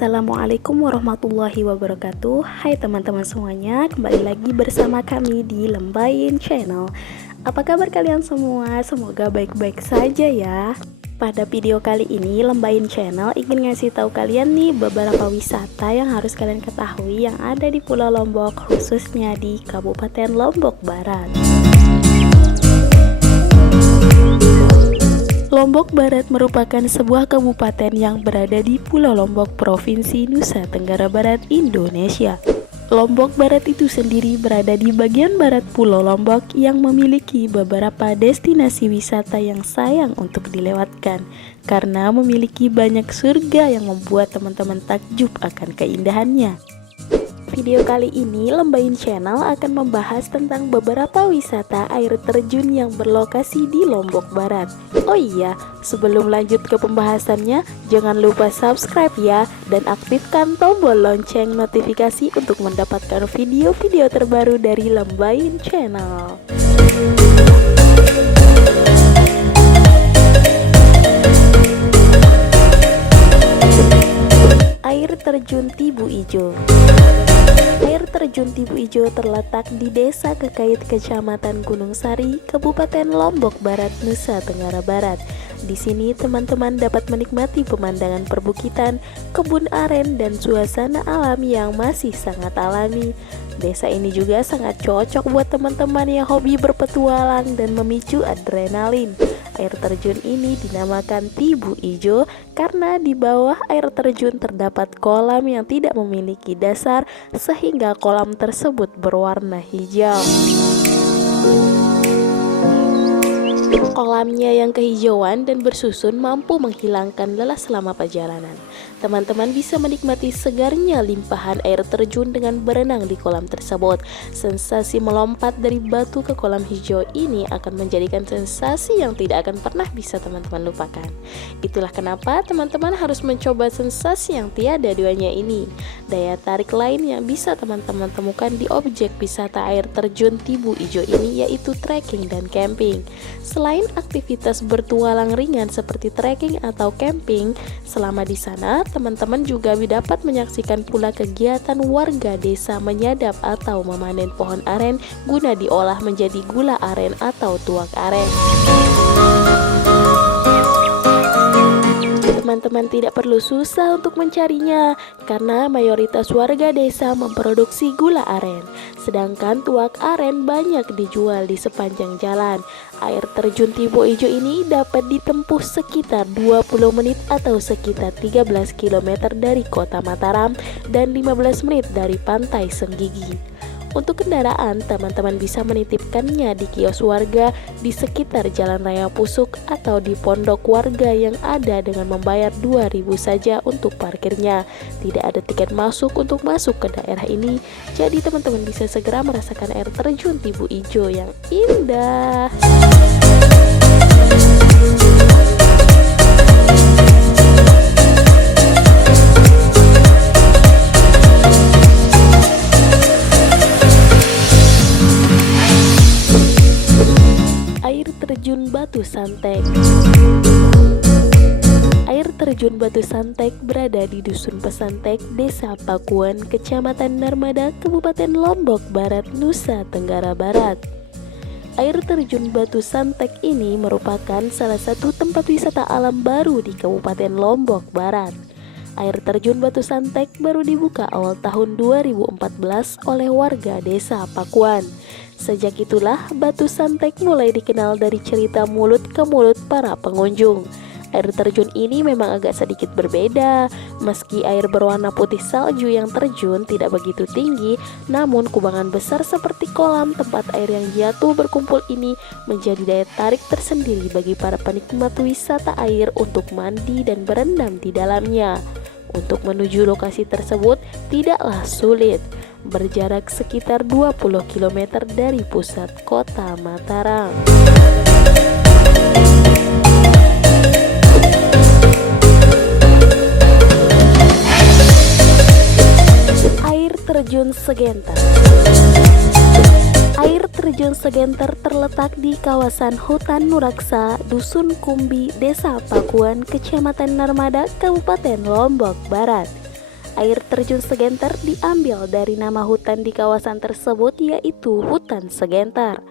Assalamualaikum warahmatullahi wabarakatuh. Hai teman-teman semuanya, kembali lagi bersama kami di Lembain Channel. Apa kabar kalian semua? Semoga baik-baik saja ya. Pada video kali ini Lembain Channel ingin ngasih tahu kalian nih beberapa wisata yang harus kalian ketahui yang ada di Pulau Lombok, khususnya di Kabupaten Lombok Barat. Lombok Barat merupakan sebuah kabupaten yang berada di Pulau Lombok, Provinsi Nusa Tenggara Barat, Indonesia. Lombok Barat itu sendiri berada di bagian barat Pulau Lombok yang memiliki beberapa destinasi wisata yang sayang untuk dilewatkan karena memiliki banyak surga yang membuat teman-teman takjub akan keindahannya. Video kali ini Lembain Channel akan membahas tentang beberapa wisata air terjun yang berlokasi di Lombok Barat. Oh iya, sebelum lanjut ke pembahasannya, jangan lupa subscribe ya dan aktifkan tombol lonceng notifikasi untuk mendapatkan video-video terbaru dari Lembain Channel. Air terjun Tibu Ijo. Air terjun Tibu Ijo terletak di Desa Kekait, Kecamatan Gunung Sari, Kabupaten Lombok Barat, Nusa Tenggara Barat. Di sini teman-teman dapat menikmati pemandangan perbukitan, kebun aren, dan suasana alam yang masih sangat alami. Desa ini juga sangat cocok buat teman-teman yang hobi berpetualang dan memicu adrenalin. Air terjun ini dinamakan Tibu Ijo karena di bawah air terjun terdapat kolam yang tidak memiliki dasar sehingga kolam tersebut berwarna hijau. Kolamnya yang kehijauan dan bersusun mampu menghilangkan lelah selama perjalanan. Teman-teman bisa menikmati segarnya limpahan air terjun dengan berenang di kolam tersebut. Sensasi melompat dari batu ke kolam hijau ini akan menjadikan sensasi yang tidak akan pernah bisa teman-teman lupakan. Itulah kenapa teman-teman harus mencoba sensasi yang tiada duanya ini. Daya tarik lain yang bisa teman-teman temukan di objek wisata air terjun Tibu Ijo ini yaitu trekking dan camping. Selain aktivitas bertualang ringan seperti trekking atau camping, selama di sana teman-teman juga dapat menyaksikan pula kegiatan warga desa menyadap atau memanen pohon aren guna diolah menjadi gula aren atau tuak aren. Teman-teman tidak perlu susah untuk mencarinya karena mayoritas warga desa memproduksi gula aren. Sedangkan tuak aren banyak dijual di sepanjang jalan. Air terjun Tibu Ijo ini dapat ditempuh sekitar 20 menit atau sekitar 13 km dari kota Mataram dan 15 menit dari pantai Senggigi. Untuk kendaraan, teman-teman bisa menitipkannya di kios warga di sekitar Jalan Raya Pusuk atau di pondok warga yang ada dengan membayar 2.000 saja untuk parkirnya. Tidak ada tiket masuk untuk masuk ke daerah ini, jadi teman-teman bisa segera merasakan air terjun Tibu Ijo yang indah. Terjun Batu Santek. Air terjun Batu Santek berada di Dusun Pesantek, Desa Pakuan, Kecamatan Narmada, Kabupaten Lombok Barat, Nusa Tenggara Barat. Air terjun Batu Santek ini merupakan salah satu tempat wisata alam baru di Kabupaten Lombok Barat. Air terjun Batu Santek baru dibuka awal tahun 2014 oleh warga Desa Pakuan. Sejak itulah Batu Santek mulai dikenal dari cerita mulut ke mulut para pengunjung. Air terjun ini memang agak sedikit berbeda. Meski air berwarna putih salju yang terjun tidak begitu tinggi, namun kubangan besar seperti kolam tempat air yang jatuh berkumpul ini menjadi daya tarik tersendiri bagi para penikmat wisata air untuk mandi dan berendam di dalamnya. Untuk menuju lokasi tersebut tidaklah sulit. Berjarak sekitar 20 km dari pusat kota Mataram. Air terjun Segenter. Air terjun Segenter terletak di kawasan hutan Nuraksa, Dusun Kumbi, Desa Pakuan, Kecamatan Narmada, Kabupaten Lombok Barat. Air terjun Segenter diambil dari nama hutan di kawasan tersebut, yaitu Hutan Segenter.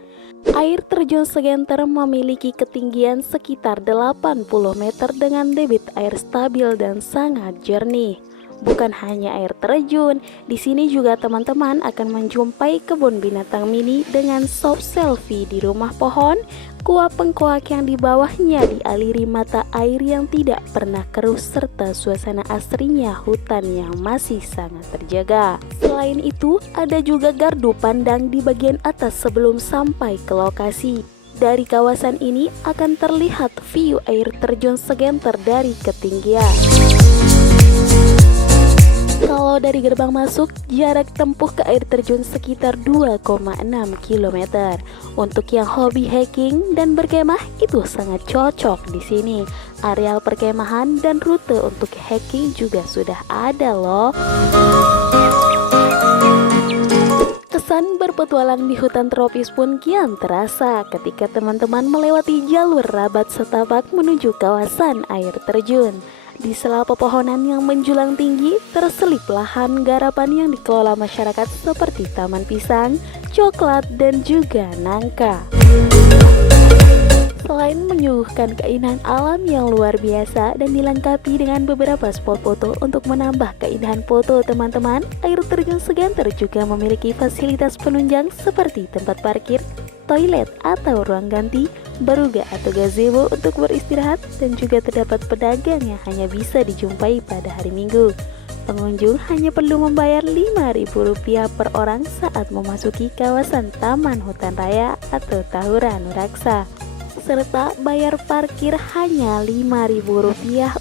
Air terjun Segenter memiliki ketinggian sekitar 80 meter dengan debit air stabil dan sangat jernih. Bukan hanya air terjun, di sini juga teman-teman akan menjumpai kebun binatang mini dengan shop selfie di rumah pohon, gua pengkoak yang di bawahnya dialiri mata air yang tidak pernah keruh, serta suasana asrinya hutan yang masih sangat terjaga. Selain itu, ada juga gardu pandang di bagian atas sebelum sampai ke lokasi. Dari kawasan ini akan terlihat view air terjun Segenter dari ketinggian. Kalau dari gerbang masuk, jarak tempuh ke air terjun sekitar 2,6 km. Untuk yang hobi hiking dan berkemah itu sangat cocok di sini. Areal perkemahan dan rute untuk hiking juga sudah ada loh. Kesan berpetualang di hutan tropis pun kian terasa ketika teman-teman melewati jalur rabat setapak menuju kawasan air terjun. Di sela pepohonan yang menjulang tinggi, terselip lahan garapan yang dikelola masyarakat seperti taman pisang, coklat, dan juga nangka. Selain menyuguhkan keindahan alam yang luar biasa dan dilengkapi dengan beberapa spot foto untuk menambah keindahan foto teman-teman, air terjun Segenter juga memiliki fasilitas penunjang seperti tempat parkir, toilet atau ruang ganti, baruga atau gazebo untuk beristirahat, dan juga terdapat pedagang yang hanya bisa dijumpai pada hari Minggu. Pengunjung hanya perlu membayar Rp5.000 per orang saat memasuki kawasan Taman Hutan Raya atau Tahura Nuraksa, serta bayar parkir hanya Rp5.000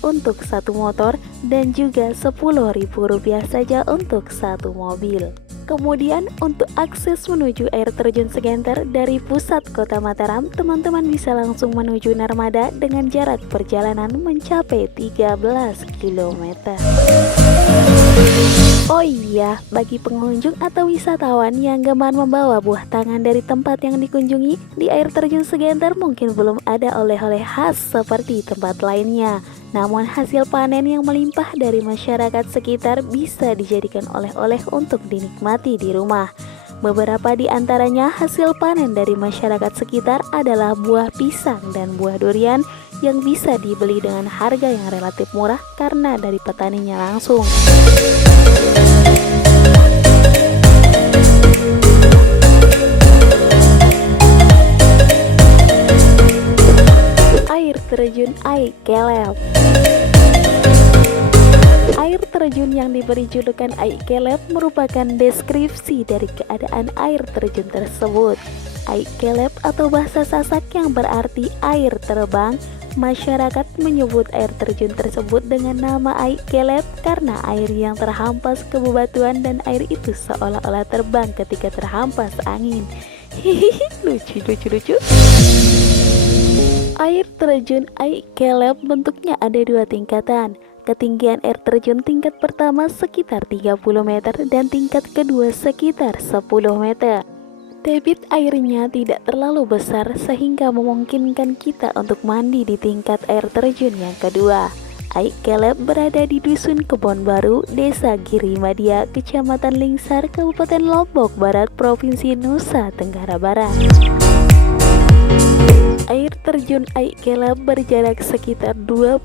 untuk satu motor dan juga Rp10.000 saja untuk satu mobil. Kemudian untuk akses menuju air terjun Segenter dari pusat kota Mataram, teman-teman bisa langsung menuju Narmada dengan jarak perjalanan mencapai 13 km. Oh iya, bagi pengunjung atau wisatawan yang gemar membawa buah tangan dari tempat yang dikunjungi, di air terjun Segenter mungkin belum ada oleh-oleh khas seperti tempat lainnya. Namun hasil panen yang melimpah dari masyarakat sekitar bisa dijadikan oleh-oleh untuk dinikmati di rumah. Beberapa di antaranya hasil panen dari masyarakat sekitar adalah buah pisang dan buah durian yang bisa dibeli dengan harga yang relatif murah karena dari petaninya langsung. Air terjun Ai Kelep. Air terjun yang diberi julukan Ai Kelep merupakan deskripsi dari keadaan air terjun tersebut. Ai Kelep atau bahasa Sasak yang berarti air terbang. Masyarakat menyebut air terjun tersebut dengan nama Ai Kelep karena air yang terhampas ke bebatuan dan air itu seolah-olah terbang ketika terhampas angin. Hihihi, lucu. Air terjun Ai Kelep bentuknya ada dua tingkatan. Ketinggian air terjun tingkat pertama sekitar 30 meter dan tingkat kedua sekitar 10 meter. Debit airnya tidak terlalu besar sehingga memungkinkan kita untuk mandi di tingkat air terjun yang kedua. Ai Kelep berada di Dusun Kebon Baru, Desa Girimadia, Kecamatan Lingsar, Kabupaten Lombok Barat, Provinsi Nusa Tenggara Barat. Air terjun Ai Kelep berjarak sekitar 25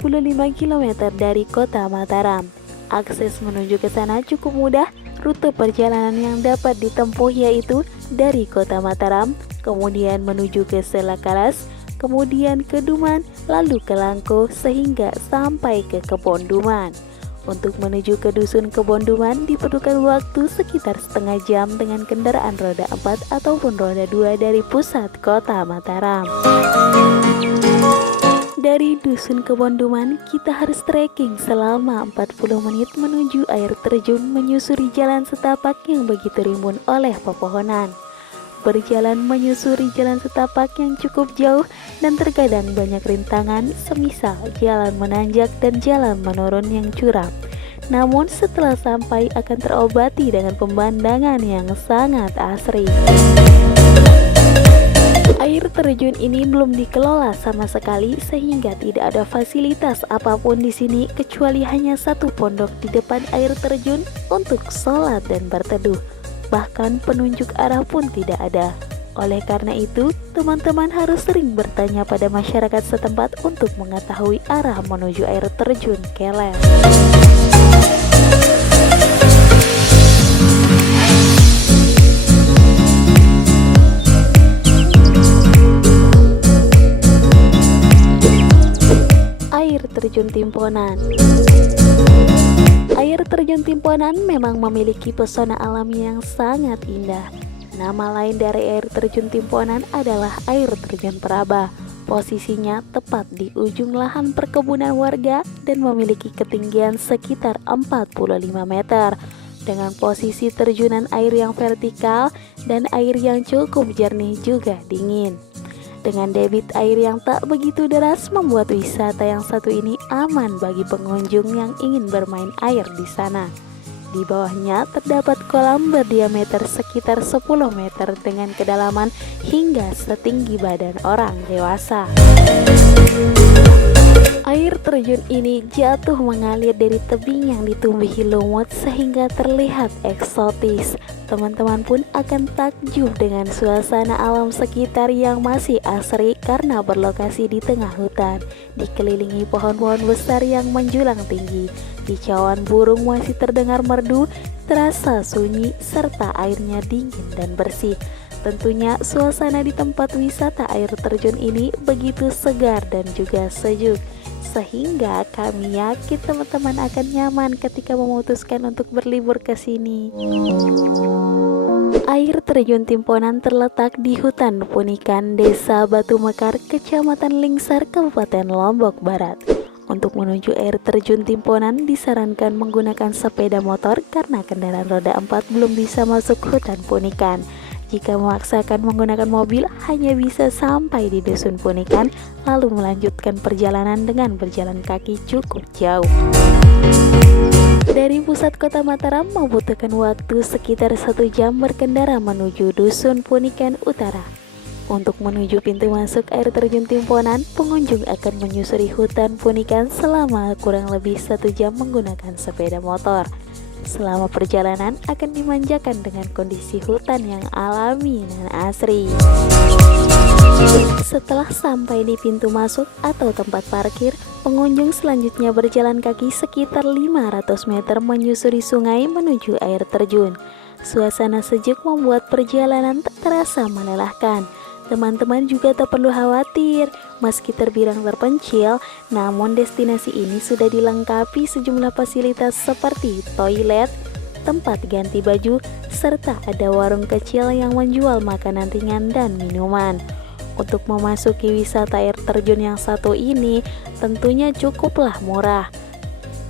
km dari kota Mataram. Akses menuju ke sana cukup mudah. Rute perjalanan yang dapat ditempuh yaitu dari kota Mataram, kemudian menuju ke Selakalas, kemudian ke Duman, lalu ke Langko sehingga sampai ke Kebon Duman. Untuk menuju ke Dusun Kebon Duman diperlukan waktu sekitar setengah jam dengan kendaraan roda 4 ataupun roda 2 dari pusat kota Mataram. Dari Dusun Kebon Duman, kita harus trekking selama 40 menit menuju air terjun menyusuri jalan setapak yang begitu rimbun oleh pepohonan. Berjalan menyusuri jalan setapak yang cukup jauh dan terkadang banyak rintangan, semisal jalan menanjak dan jalan menurun yang curam. Namun setelah sampai akan terobati dengan pemandangan yang sangat asri. Air terjun terjun ini belum dikelola sama sekali sehingga tidak ada fasilitas apapun di sini kecuali hanya satu pondok di depan air terjun untuk sholat dan berteduh. Bahkan penunjuk arah pun tidak ada. Oleh karena itu, teman-teman harus sering bertanya pada masyarakat setempat untuk mengetahui arah menuju air terjun Kelel. Air terjun Timponan. Air terjun Timponan memang memiliki pesona alam yang sangat indah. Nama lain dari air terjun Timponan adalah air terjun Peraba. Posisinya tepat di ujung lahan perkebunan warga dan memiliki ketinggian sekitar 45 meter. Dengan posisi terjunan air yang vertikal dan air yang cukup jernih juga dingin. Dengan debit air yang tak begitu deras membuat wisata yang satu ini aman bagi pengunjung yang ingin bermain air di sana. Di bawahnya terdapat kolam berdiameter sekitar 10 meter dengan kedalaman hingga setinggi badan orang dewasa. Air terjun ini jatuh mengalir dari tebing yang ditumbuhi lumut sehingga terlihat eksotis. Teman-teman pun akan takjub dengan suasana alam sekitar yang masih asri karena berlokasi di tengah hutan, dikelilingi pohon-pohon besar yang menjulang tinggi. Kicauan burung masih terdengar merdu, terasa sunyi serta airnya dingin dan bersih. Tentunya suasana di tempat wisata air terjun ini begitu segar dan juga sejuk, sehingga kami yakin teman-teman akan nyaman ketika memutuskan untuk berlibur ke sini. Air terjun Timponan terletak di hutan Punikan, Desa Batu Mekar, Kecamatan Lingsar, Kabupaten Lombok Barat. Untuk menuju air terjun Timponan disarankan menggunakan sepeda motor karena kendaraan roda 4 belum bisa masuk hutan Punikan. Jika memaksakan menggunakan mobil, hanya bisa sampai di Dusun Punikan, lalu melanjutkan perjalanan dengan berjalan kaki cukup jauh. Dari pusat kota Mataram membutuhkan waktu sekitar 1 jam berkendara menuju Dusun Punikan Utara. Untuk menuju pintu masuk air terjun Timponan, pengunjung akan menyusuri hutan Punikan selama kurang lebih 1 jam menggunakan sepeda motor. Selama perjalanan akan dimanjakan dengan kondisi hutan yang alami dan asri. Setelah sampai di pintu masuk atau tempat parkir, pengunjung selanjutnya berjalan kaki sekitar 500 meter menyusuri sungai menuju air terjun. Suasana sejuk membuat perjalanan tak terasa melelahkan. Teman-teman juga tak perlu khawatir, meski terbilang terpencil, namun destinasi ini sudah dilengkapi sejumlah fasilitas seperti toilet, tempat ganti baju, serta ada warung kecil yang menjual makanan ringan dan minuman. Untuk memasuki wisata air terjun yang satu ini, tentunya cukuplah murah.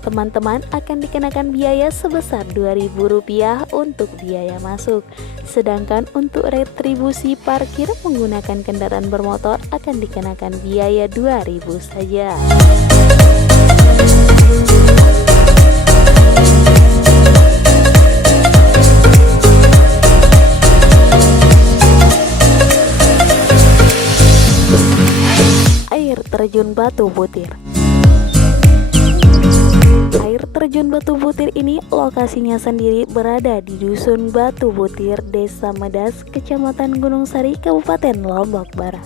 Teman-teman akan dikenakan biaya sebesar Rp2.000 untuk biaya masuk. Sedangkan untuk retribusi parkir menggunakan kendaraan bermotor akan dikenakan biaya Rp2.000 saja. Air terjun Batu Butir. Air terjun Batu Butir ini lokasinya sendiri berada di Dusun Batu Butir, Desa Medas, Kecamatan Gunung Sari, Kabupaten Lombok Barat.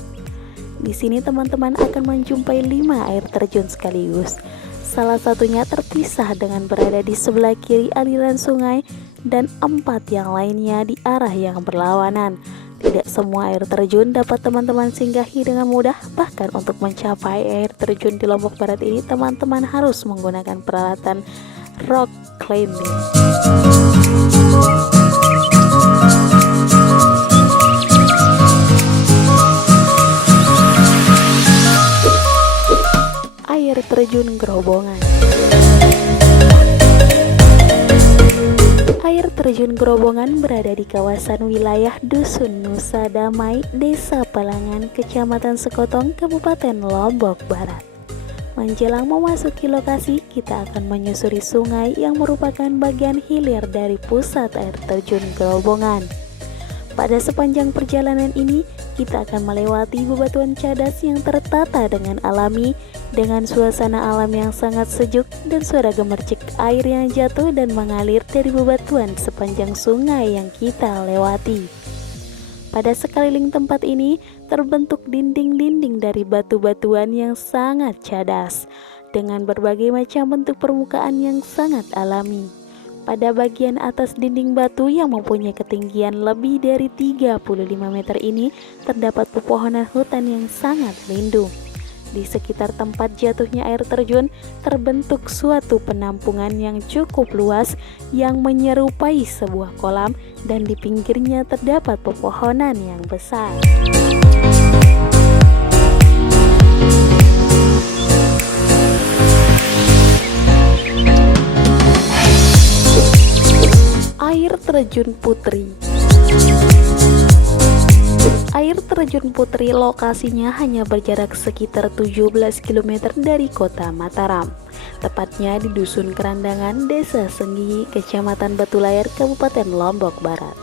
Di sini teman-teman akan menjumpai 5 air terjun sekaligus. Salah satunya terpisah dengan berada di sebelah kiri aliran sungai dan 4 yang lainnya di arah yang berlawanan. Tidak semua air terjun dapat teman-teman singgahi dengan mudah. Bahkan untuk mencapai air terjun di Lombok Barat ini, teman-teman harus menggunakan peralatan rock climbing. Air terjun Grobongan. Air terjun Grobongan berada di kawasan wilayah Dusun Nusa Damai, Desa Palangan, Kecamatan Sekotong, Kabupaten Lombok Barat. Menjelang memasuki lokasi, kita akan menyusuri sungai yang merupakan bagian hilir dari pusat air terjun Grobongan. Pada sepanjang perjalanan ini, kita akan melewati bebatuan cadas yang tertata dengan alami, dengan suasana alam yang sangat sejuk dan suara gemercik air yang jatuh dan mengalir dari bebatuan sepanjang sungai yang kita lewati. Pada sekeliling tempat ini terbentuk dinding-dinding dari batu-batuan yang sangat cadas, dengan berbagai macam bentuk permukaan yang sangat alami. Pada bagian atas dinding batu yang mempunyai ketinggian lebih dari 35 meter ini terdapat pepohonan hutan yang sangat lindung. Di sekitar tempat jatuhnya air terjun terbentuk suatu penampungan yang cukup luas yang menyerupai sebuah kolam, dan di pinggirnya terdapat pepohonan yang besar. Air Terjun Putri. Air Terjun Putri lokasinya hanya berjarak sekitar 17 km dari kota Mataram, tepatnya di Dusun Kerandangan, Desa Senggihi, Kecamatan Batu Layar, Kabupaten Lombok Barat.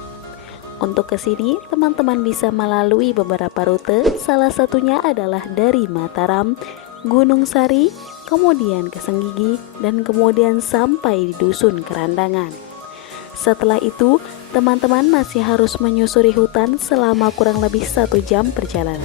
Untuk ke sini, teman-teman bisa melalui beberapa rute, salah satunya adalah dari Mataram, Gunung Sari, kemudian ke Senggihi, dan kemudian sampai di Dusun Kerandangan. Setelah itu, teman-teman masih harus menyusuri hutan selama kurang lebih 1 jam perjalanan.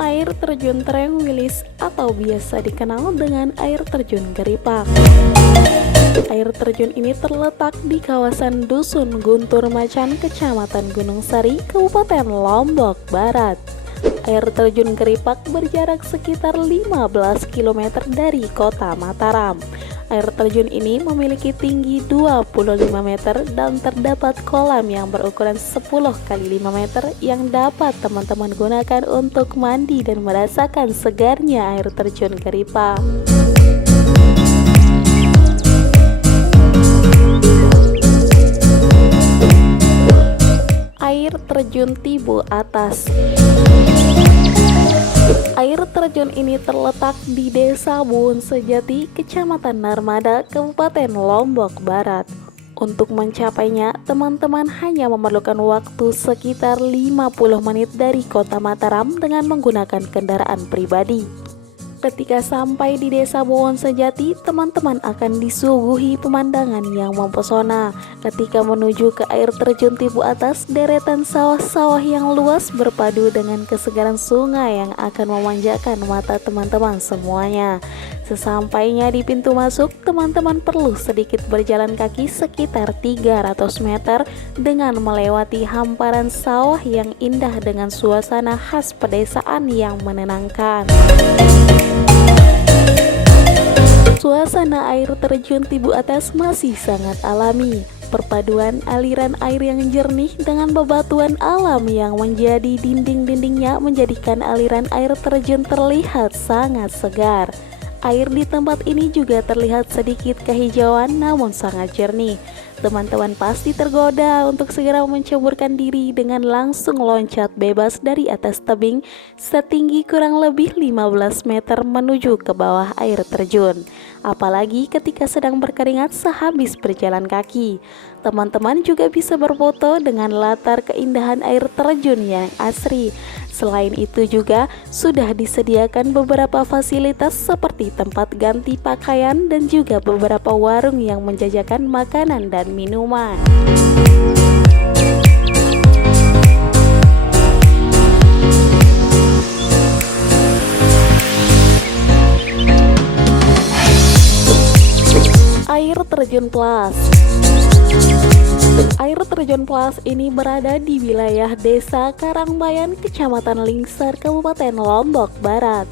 Air Terjun Trengwilis atau biasa dikenal dengan Air Terjun Geripak. Air terjun ini terletak di kawasan Dusun Guntur Macan, Kecamatan Gunung Sari, Kabupaten Lombok Barat. Air terjun Geripak berjarak sekitar 15 km dari kota Mataram. Air terjun ini memiliki tinggi 25 meter dan terdapat kolam yang berukuran 10 kali 5 meter yang dapat teman-teman gunakan untuk mandi dan merasakan segarnya air terjun Geripak. Air Terjun Tibu Atas. Air terjun ini terletak di Desa Buun Sejati, Kecamatan Narmada, Kabupaten Lombok Barat. Untuk mencapainya, teman-teman hanya memerlukan waktu sekitar 50 menit dari kota Mataram dengan menggunakan kendaraan pribadi. Ketika sampai di Desa Buun Sejati, teman-teman akan disuguhi pemandangan yang mempesona. Ketika menuju ke air terjun Tibu Atas, deretan sawah-sawah yang luas berpadu dengan kesegaran sungai yang akan memanjakan mata teman-teman semuanya. Sesampainya di pintu masuk, teman-teman perlu sedikit berjalan kaki sekitar 300 meter dengan melewati hamparan sawah yang indah dengan suasana khas pedesaan yang menenangkan. Suasana air terjun Tibu Atas masih sangat alami. Perpaduan aliran air yang jernih dengan bebatuan alam yang menjadi dinding-dindingnya menjadikan aliran air terjun terlihat sangat segar. Air di tempat ini juga terlihat sedikit kehijauan namun sangat jernih. Teman-teman pasti tergoda untuk segera menceburkan diri dengan langsung loncat bebas dari atas tebing setinggi kurang lebih 15 meter menuju ke bawah air terjun. Apalagi ketika sedang berkeringat sehabis berjalan kaki. Teman-teman juga bisa berfoto dengan latar keindahan air terjun yang asri. Selain itu juga sudah disediakan beberapa fasilitas seperti tempat ganti pakaian dan juga beberapa warung yang menjajakan makanan dan minuman. Air Terjun Plus. Air Terjun Plus ini berada di wilayah Desa Karangbayan, Kecamatan Lingsar, Kabupaten Lombok Barat.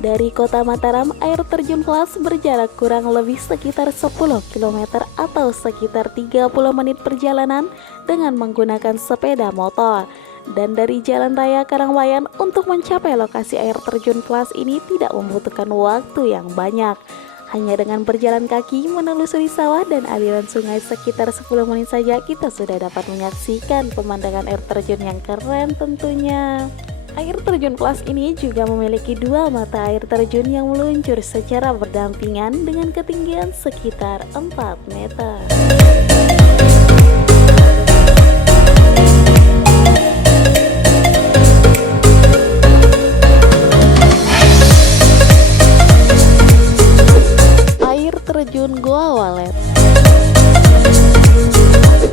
Dari kota Mataram, Air Terjun Plus berjarak kurang lebih sekitar 10 km atau sekitar 30 menit perjalanan dengan menggunakan sepeda motor. Dan dari Jalan Raya Karangbayan untuk mencapai lokasi Air Terjun Plus ini tidak membutuhkan waktu yang banyak. Hanya dengan berjalan kaki menelusuri sawah dan aliran sungai sekitar 10 menit saja kita sudah dapat menyaksikan pemandangan air terjun yang keren tentunya. Air terjun Plus ini juga memiliki dua mata air terjun yang meluncur secara berdampingan dengan ketinggian sekitar 4 meter. Air terjun Goa Walet.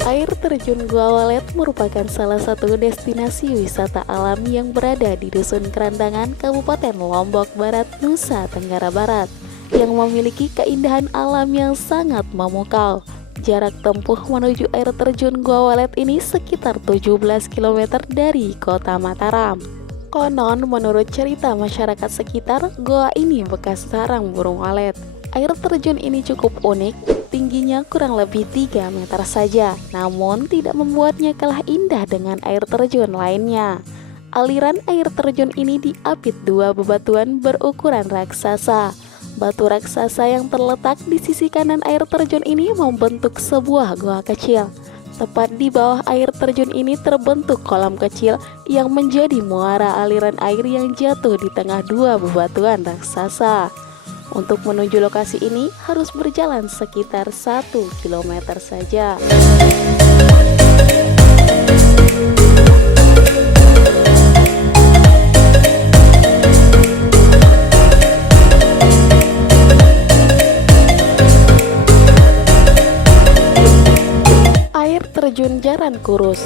Air terjun Goa Walet merupakan salah satu destinasi wisata alam yang berada di Dusun Kerandangan, Kabupaten Lombok Barat, Nusa Tenggara Barat, yang memiliki keindahan alam yang sangat memukau. Jarak tempuh menuju air terjun Goa Walet ini sekitar 17 km dari kota Mataram. Konon, menurut cerita masyarakat sekitar, goa ini bekas sarang burung walet. Air terjun ini cukup unik, tingginya kurang lebih 3 meter saja, namun tidak membuatnya kalah indah dengan air terjun lainnya. Aliran air terjun ini diapit dua bebatuan berukuran raksasa. Batu raksasa yang terletak di sisi kanan air terjun ini membentuk sebuah goa kecil. Tepat di bawah air terjun ini terbentuk kolam kecil yang menjadi muara aliran air yang jatuh di tengah dua bebatuan raksasa. Untuk menuju lokasi ini harus berjalan sekitar 1 km saja. Air terjun Jaran Kurus.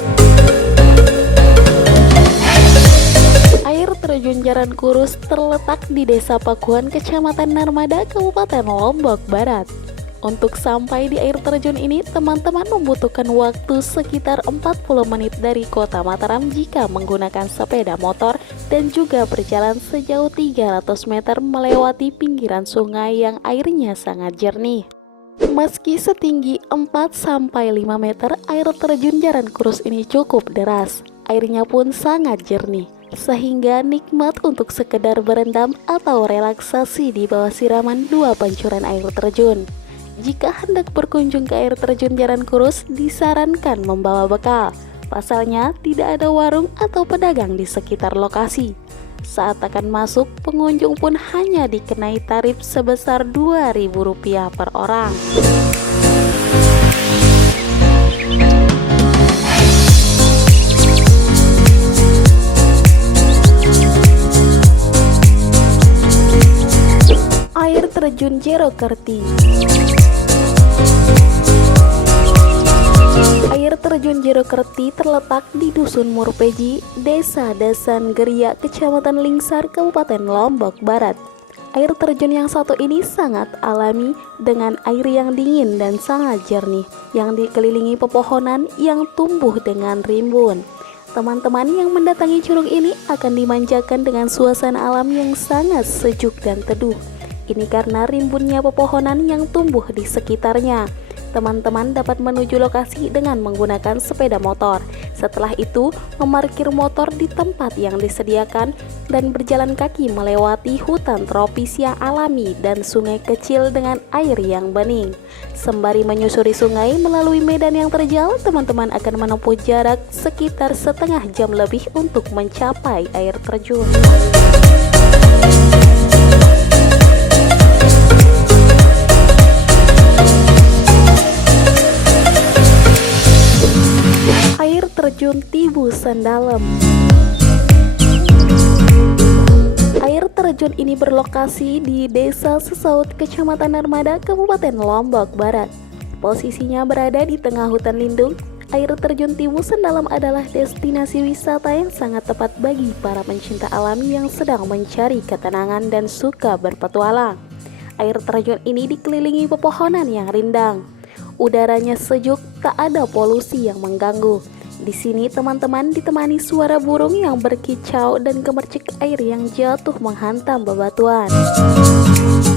Air terjun Jaran Kurus terletak di Desa Pakuan, Kecamatan Narmada, Kabupaten Lombok Barat. Untuk sampai di air terjun ini, teman-teman membutuhkan waktu sekitar 40 menit dari kota Mataram jika menggunakan sepeda motor dan juga berjalan sejauh 300 meter melewati pinggiran sungai yang airnya sangat jernih. Meski setinggi 4-5 meter, air terjun Jaran Kurus ini cukup deras. Airnya pun sangat jernih, sehingga nikmat untuk sekedar berendam atau relaksasi di bawah siraman dua pancuran air terjun. Jika hendak berkunjung ke air terjun Jaran Kurus, disarankan membawa bekal. Pasalnya, tidak ada warung atau pedagang di sekitar lokasi. Saat akan masuk, pengunjung pun hanya dikenai tarif sebesar Rp2.000 per orang. Air terjun Jerokerti. Air terjun Jerokerti terletak di Dusun Murpeji, Desa Dasan Geria, Kecamatan Lingsar, Kabupaten Lombok Barat. Air terjun yang satu ini sangat alami dengan air yang dingin dan sangat jernih, yang dikelilingi pepohonan yang tumbuh dengan rimbun. Teman-teman yang mendatangi curug ini akan dimanjakan dengan suasana alam yang sangat sejuk dan teduh. Ini karena rimbunnya pepohonan yang tumbuh di sekitarnya. Teman-teman dapat menuju lokasi dengan menggunakan sepeda motor. Setelah itu, memarkir motor di tempat yang disediakan dan berjalan kaki melewati hutan tropis yang alami dan sungai kecil dengan air yang bening. Sembari menyusuri sungai melalui medan yang terjal, teman-teman akan menempuh jarak sekitar setengah jam lebih untuk mencapai air terjun. Air terjun Tibu Sandalem. Air terjun ini berlokasi di Desa Sesaut, Kecamatan Narmada, Kabupaten Lombok Barat. Posisinya berada di tengah hutan lindung. Air terjun Tibu Sandalem adalah destinasi wisata yang sangat tepat bagi para pencinta alam yang sedang mencari ketenangan dan suka berpetualang. Air terjun ini dikelilingi pepohonan yang rindang. Udaranya sejuk, tak ada polusi yang mengganggu. Di sini teman-teman ditemani suara burung yang berkicau dan gemercik air yang jatuh menghantam bebatuan.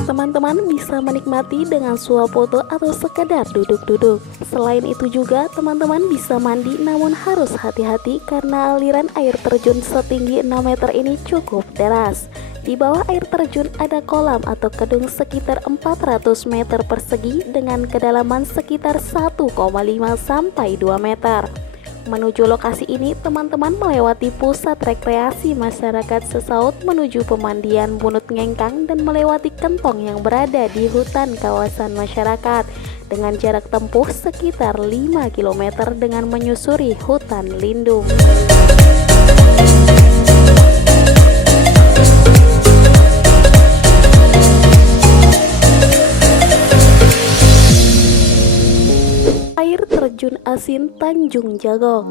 Teman-teman bisa menikmati dengan swafoto atau sekedar duduk-duduk. Selain itu juga teman-teman bisa mandi, namun harus hati-hati karena aliran air terjun setinggi 6 meter ini cukup deras. Di bawah air terjun ada kolam atau kedung sekitar 400 meter persegi dengan kedalaman sekitar 1,5 sampai 2 meter. Menuju lokasi ini, teman-teman melewati pusat rekreasi masyarakat Sesaut menuju pemandian Bunut Ngengkang dan melewati Kentong yang berada di hutan kawasan masyarakat dengan jarak tempuh sekitar 5 km dengan menyusuri hutan lindung. Air terjun asin Tanjung Jagok.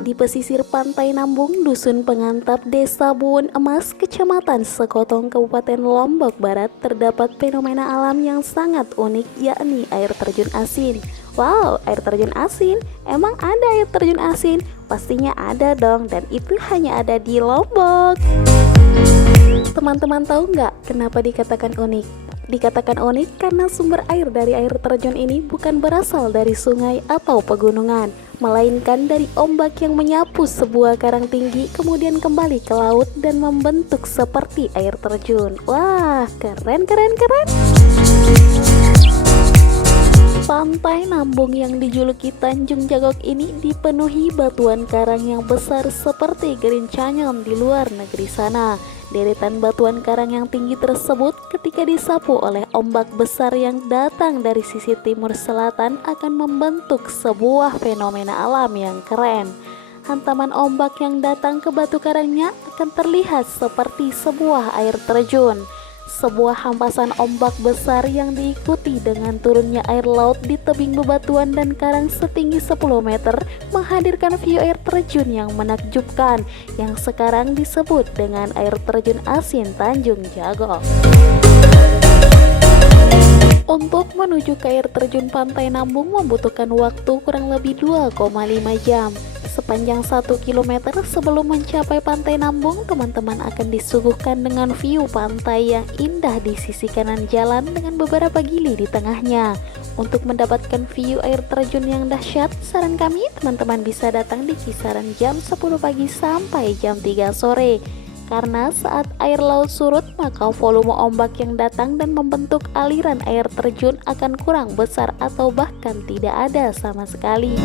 Di pesisir pantai Nambung, Dusun Pengantap, Desa Buun Emas, Kecamatan Sekotong, Kabupaten Lombok Barat, terdapat fenomena alam yang sangat unik, yakni air terjun asin. Wow, air terjun asin? Emang ada air terjun asin? Pastinya ada dong, dan itu hanya ada di Lombok. Teman-teman tahu nggak kenapa dikatakan unik? Dikatakan unik karena sumber air dari air terjun ini bukan berasal dari sungai atau pegunungan, melainkan dari ombak yang menyapu sebuah karang tinggi kemudian kembali ke laut dan membentuk seperti air terjun. Wah, keren. Pantai Nambung yang dijuluki Tanjung Jagok ini dipenuhi batuan karang yang besar seperti gerincanyam di luar negeri sana. Deretan batuan karang yang tinggi tersebut ketika disapu oleh ombak besar yang datang dari sisi timur selatan akan membentuk sebuah fenomena alam yang keren. Hantaman ombak yang datang ke batu karangnya akan terlihat seperti sebuah air terjun. Sebuah hampasan ombak besar yang diikuti dengan turunnya air laut di tebing bebatuan dan karang setinggi 10 meter menghadirkan view air terjun yang menakjubkan yang sekarang disebut dengan air terjun asin Tanjung Jagok. Untuk menuju ke air terjun Pantai Nambung membutuhkan waktu kurang lebih 2,5 jam. Sepanjang 1 km sebelum mencapai Pantai Nambung, teman-teman akan disuguhkan dengan view pantai yang indah di sisi kanan jalan dengan beberapa gili di tengahnya. Untuk mendapatkan view air terjun yang dahsyat, saran kami teman-teman bisa datang di kisaran jam 10 pagi sampai jam 3 sore. Karena saat air laut surut, maka volume ombak yang datang dan membentuk aliran air terjun akan kurang besar atau bahkan tidak ada sama sekali.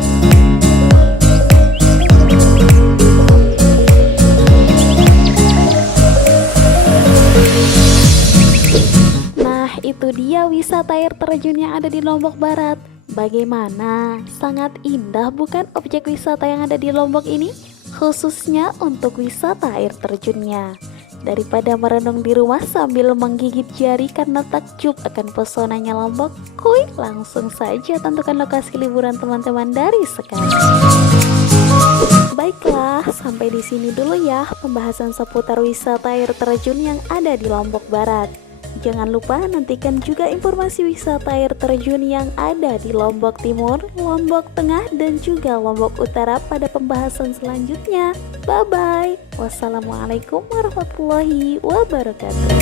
Nah, itu dia wisata air terjun yang ada di Lombok Barat. Bagaimana? Sangat indah bukan objek wisata yang ada di Lombok ini? Khususnya untuk wisata air terjunnya. Daripada merenung di rumah sambil menggigit jari karena takjub akan pesonanya Lombok, langsung saja tentukan lokasi liburan teman-teman dari sekarang. Baiklah, sampai di sini dulu ya pembahasan seputar wisata air terjun yang ada di Lombok Barat. Jangan lupa nantikan juga informasi wisata air terjun yang ada di Lombok Timur, Lombok Tengah, dan juga Lombok Utara pada pembahasan selanjutnya. Bye-bye. Wassalamualaikum warahmatullahi wabarakatuh.